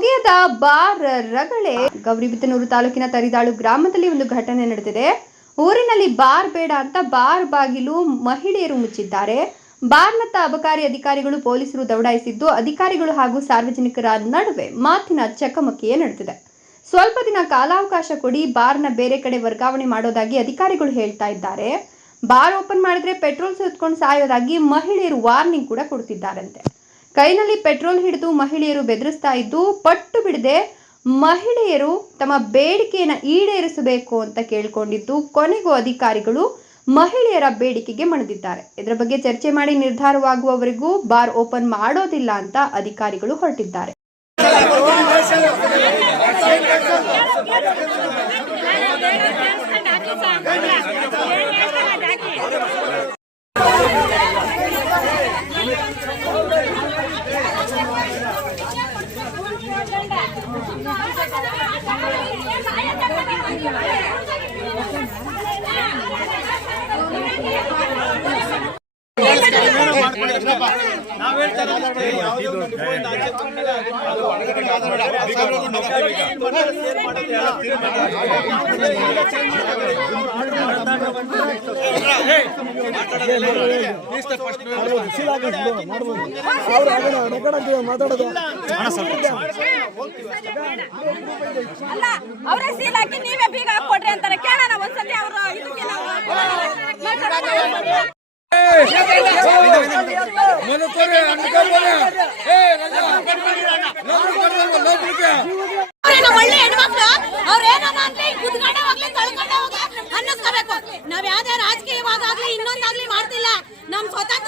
ಮುಗಿಯದ ಬಾರ್ ರಗಳೆ. ಗೌರಿಬಿದನೂರು ತಾಲೂಕಿನ ತರಿದಾಳು ಗ್ರಾಮದಲ್ಲಿ ಒಂದು ಘಟನೆ ನಡೆದಿದೆ. ಊರಿನಲ್ಲಿ ಬಾರ್ ಬೇಡ ಅಂತ ಬಾರ್ ಬಾಗಿಲು ಮಹಿಳೆಯರು ಮುಚ್ಚಿದ್ದಾರೆ. ಬಾರ್ನತ್ತ ಅಬಕಾರಿ ಅಧಿಕಾರಿಗಳು ಪೊಲೀಸರು ದೌಡಾಯಿಸಿದ್ದು, ಅಧಿಕಾರಿಗಳು ಹಾಗೂ ಸಾರ್ವಜನಿಕರ ನಡುವೆ ಮಾತಿನ ಚಕಮಕಿಯೇ ನಡೆದಿದೆ. ಸ್ವಲ್ಪ ದಿನ ಕಾಲಾವಕಾಶ ಕೊಡಿ, ಬಾರ್ನ ಬೇರೆ ಕಡೆ ವರ್ಗಾವಣೆ ಮಾಡೋದಾಗಿ ಅಧಿಕಾರಿಗಳು ಹೇಳ್ತಾ ಇದ್ದಾರೆ. ಬಾರ್ ಓಪನ್ ಮಾಡಿದ್ರೆ ಪೆಟ್ರೋಲ್ ಸುತ್ಕೊಂಡು ಸಾಯೋದಾಗಿ ಮಹಿಳೆಯರು ವಾರ್ನಿಂಗ್ ಕೂಡ ಕೊಡ್ತಿದ್ದಾರಂತೆ. ಕೈನಲ್ಲಿ ಪೆಟ್ರೋಲ್ ಹಿಡಿದು ಮಹಿಳೆಯರು ಬೆದರಿಸ್ತಾ ಇದ್ದು, ಪಟ್ಟು ಬಿಡದೆ ಮಹಿಳೆಯರು ತಮ್ಮ ಬೇಡಿಕೆಯನ್ನು ಈಡೇರಿಸಬೇಕು ಅಂತ ಕೇಳ್ಕೊಂಡಿದ್ದು, ಕೊನೆಗೂ ಅಧಿಕಾರಿಗಳು ಮಹಿಳೆಯರ ಬೇಡಿಕೆಗೆ ಮಣಿದಿದ್ದಾರೆ. ಇದರ ಬಗ್ಗೆ ಚರ್ಚೆ ಮಾಡಿ ನಿರ್ಧಾರವಾಗುವವರೆಗೂ ಬಾರ್ ಓಪನ್ ಮಾಡೋದಿಲ್ಲ ಅಂತ ಅಧಿಕಾರಿಗಳು ಹೊರಟಿದ್ದಾರೆ. ಮಾತಾಡೋದು ಅಲ್ಲ ಅವರೇ ಸೀಲ್ ಹಾಕಿ ನೀವೇ ಬೀಗ ಹಾಕೊಡ್ರಿ ಅಂತಾರೆ. ಕೇಳೋಣ ಒಂದ್ಸತಿ ಅವರು ಒಳ್ಳೆ ಹೆಣ್ಮಕ್ಳು ಅವ್ರ ಏನಾರ ಅಂದ್ರೆ ಹೋಗ್ಲಿ, ತಳ್ಕೊಂಡೆ ಹೋಗ್ಲಿ ನಾವ್ ಯಾವ್ದೇ ರಾಜಕೀಯವಾಗ್ಲಿ ಇನ್ನೊಂದಾಗ್ಲಿ ಮಾಡ್ತಿಲ್ಲ. ನಮ್ ಸ್ವತಃ